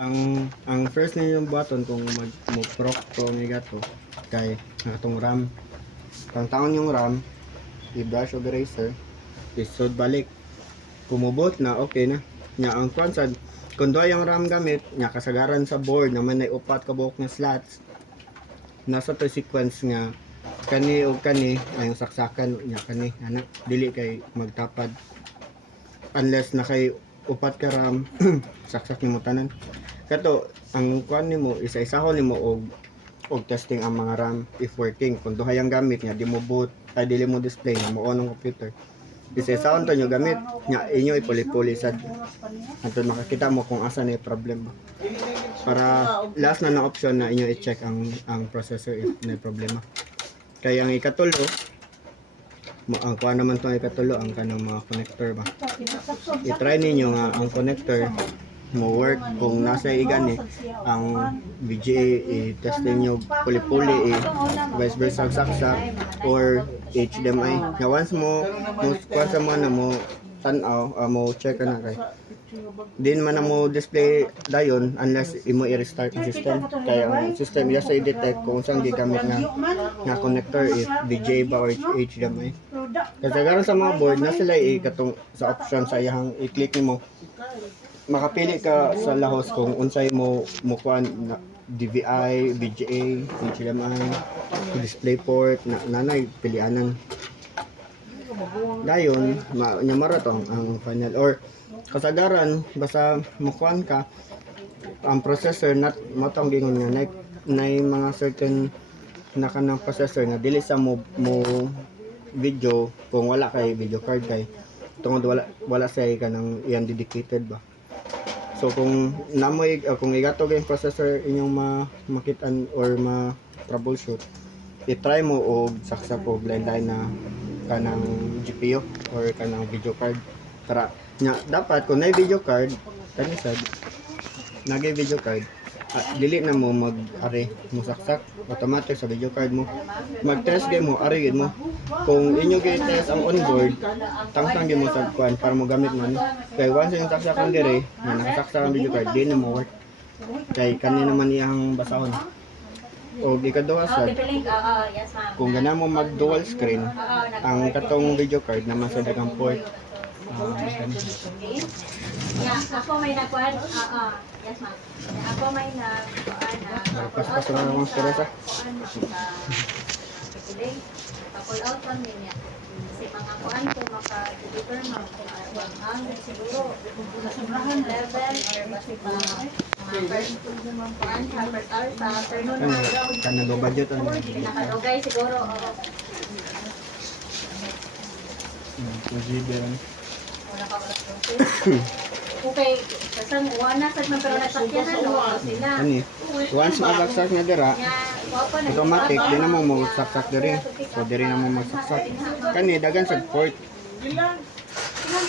Ang first ninyong button kung mag-proc to may gato kay natong RAM. Kung taon yung RAM, i-brush o eraser, isod balik. Kumubot na, okay na. Nya ang konsad, kung doon yung RAM gamit, nya kasagaran sa board naman ay upat ka buhok na slots. Nasa to sequence nga kani o kani ay yung saksakan nya kani ana dili kay magtapad unless na kay upat ka RAM saksak nimo tanan. Kato ang kuan nimo isa-isahon nimo og testing ang mga RAM if working. Kung duhay ang gamit nya di mo boot ay dili mo display nga mo on ang computer. Isa-isahon to nyo gamit nya inyo ipuli-puli sad antod makakita mo kung asa na yung problem para last na option na inyo i-check ang processor if may problema. Kaya ang ikatulo ang kuha naman itong ikatulo ang kanang mga connector ba, i-try ninyo nga ang connector mo work. Kung nasa igani ang VGA i-test ninyo puli-puli vice versa saksak or HDMI nga once mo kuha sa mga na mo tanaw mo check na kay din man na mo display dayon unless imo i-restart ang system. Kaya ang system iya sa i-detect kung saan gigamit nga connector if VGA ba or HDMI. Kasagaran sa mga board na sila katong sa option sa iyang i-click nimo makapili ka sa lahos kung unsay mo kuan na DVI, VGA, HDMI, DisplayPort na nanay pilianan. Dayon nya maraton ang final or kasagaran basta mukuan ka ang processor not matong gingon nga na mga certain na kanang processor nga dili sa mo video kung wala kay video card kay tungod wala sa kanang iyang dedicated ba. So kung namoy kung igatog yung processor inyong makitaan or troubleshoot, i-try mo og saksak og line na kanang GPU or kanang video card para nya dapat kung nay video card kani sad nagay video card dili na mo mag-ari mo saksak automatic sa video card mo mag-test game mo ari gid mo kung inyo gi-test ang onboard tangtang gi mo sa kuan para mo gamit man kay once yung saksak ang dire na nakasaksak ang video card di na mo work kay kani naman iyang basahon. O ikaduha sa kung gana mo mag dual screen ang katong video card naman sa dagang port. Ako may nagkuhan. Yes, ma'am. Ako may nagkuhan. Pas na lang ang stress Pa-pull out lang niya. Kasi mga kuhan ko maka-deliver ma'am. Ang siguro nasubrahan level or basi pa kuhan per hour sa afternoon. Kana do budget ano. Nakalugay siguro. Wala ka okay, kasang wala sa man pero nasakyanan no sila. Ani, once masaksak na dira, automatic di na mo magsaksak diri. So diri na mo magsaksak. Kani dagan sa port.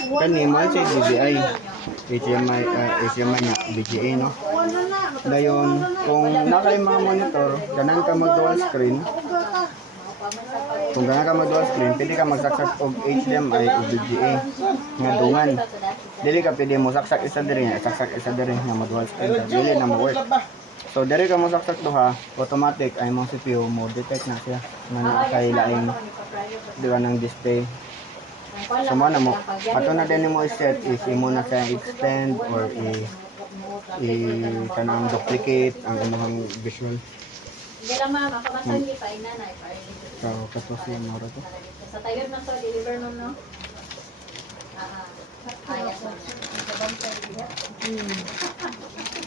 Kani man sa DVI, HDMI, HDMI nya VGA no. Dayon kung nakay mga monitor, ganan ka mag dual screen. Kung ganan ka mag dual screen, pwede ka magsaksak og HDMI o VGA nga dungan. Dili ka pwede mo saksak isa diri nga saksak isa diri nga madual screen dili na mo work. So diri ka mo saksak duha automatic ay mong CPU mo detect na siya na kay laing diwa ng display. So mo na mo ato na din mo i-set is imo na sa extend or kanang duplicate ang imong visual. Hindi lang ma'am, ako masang pa ina na So kato siya mo ra to. sa tayo na to deliver ma'am no.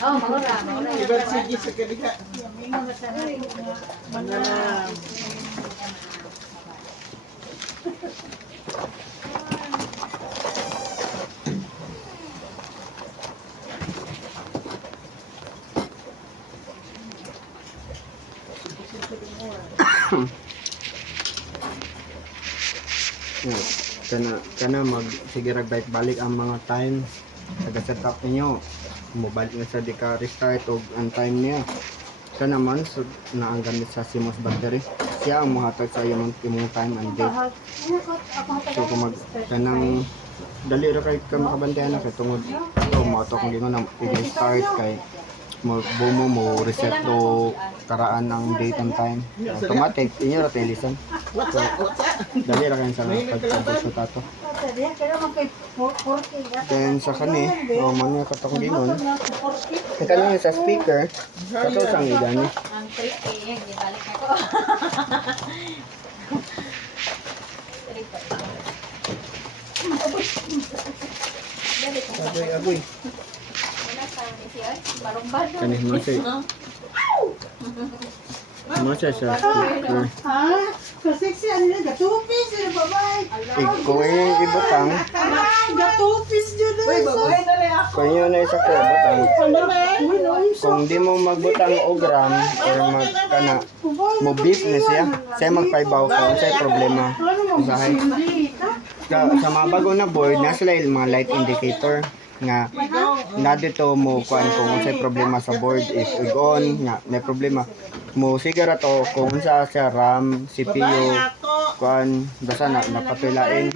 Oh, mahura. Iba sige sa kanila. Kana sige balik ang mga time sa setup niyo mo balik na sa di ka restart og ang time niya kana man so na ang gamit sa CMOS battery siya ang mohatag sa imong time and date. So kung kanang dali ra kay ka makabantayan na kay tungod mo ato kung gingon na i-start kay bumo mo reset to karaan ng date and time. Automatic, inyo ra tayo listen. What's that? Dali ra kayo sa pagpapasot ato. Then sa kani, mano katong ginon. Ang kanina sa speaker, kato sang igani. Ang 3K, gibalik na ko. Agoy. Wala sa isiyan, barumbado. Kani mo siya. Mo siya sa speaker. Ha? Kasi ano na, gatupis yun, babay. Kung yung ibutang, Gatupis yun na. kung yun na isa kaya butang, kung di mo magbutang og RAM, or magkana, mo beef na siya, siya magpaibaw kung sa'y problema. Usahay. Sa mga bago na board, na sila yung mga light indicator nga na dito mo kuan kung unsay problema sa board if on nga may problema mo sigara to kung unsa sa RAM, CPU, kuan basta na napatulain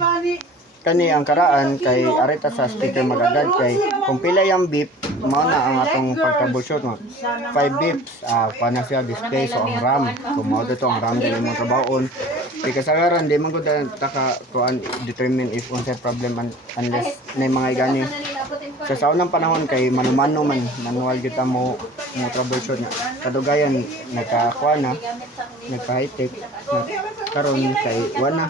kani ang karaan kay arita sa speaker magagad kay kung pila yung beep mao na ang atong pag-troubleshoot mo 5 beeps kuan na siya display so ang RAM so mao dito ang RAM dili mo trabaon kay kasagaran di man gud taka kuan determine if unsay problem unless na mga igani sa unang panahon kay manumano man manual kita mo troubleshoot nga kadugayan nagkakuan na nagka high tech karon kay wala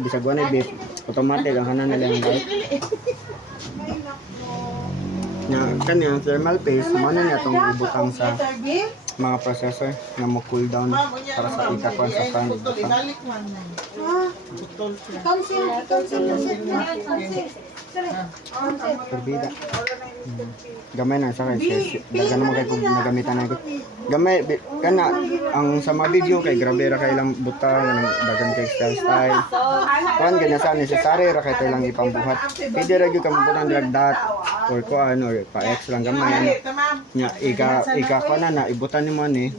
bisag wala beep automatic ang kanan nila ang light na kanya thermal paste mo na niya itong ibutang sa mga processor na mo cool down para sa ikakuan sa fan ibutang Balik man. Putol siya. turbida gamay na sa kay dagan mo kay kung nagamitan na ko gamay kana ang sa mga video kay grabe ra kay lang butang kanang dagan kay style kuan ganyan sa necessary ra kay tayo lang ipambuhat pwede ra gyud ka mabutang drag dot or kuan or pa X lang gamay ano Tamam. nya ika kuan na ibutan nimo ni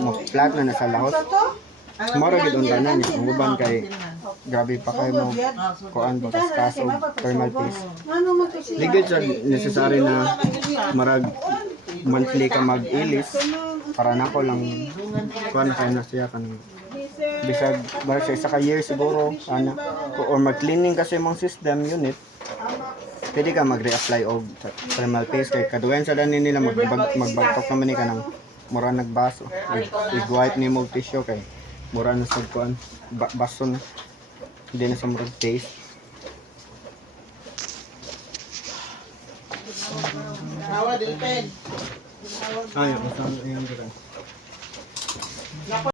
mo flat na sa lahos mara gid on tanan niya ang uban kay grabe pa kay mo kuan bakas kaso thermal paste Ano man to siya? ligid sa necessary na marag monthly ka mag-ilis para nako lang kuan kay na siya kan bisag ba sa isa ka year siguro ana or mag-cleaning kasi mong system unit pwede ka mag-reapply og thermal paste kay kadugan sa dani nila magbagtok naman ni ka ng mura nagbaso i-wipe ni mo og tissue kay mura na sa kuan baso na hindi na sa murag paste Hawa, dilpen. ay basta yung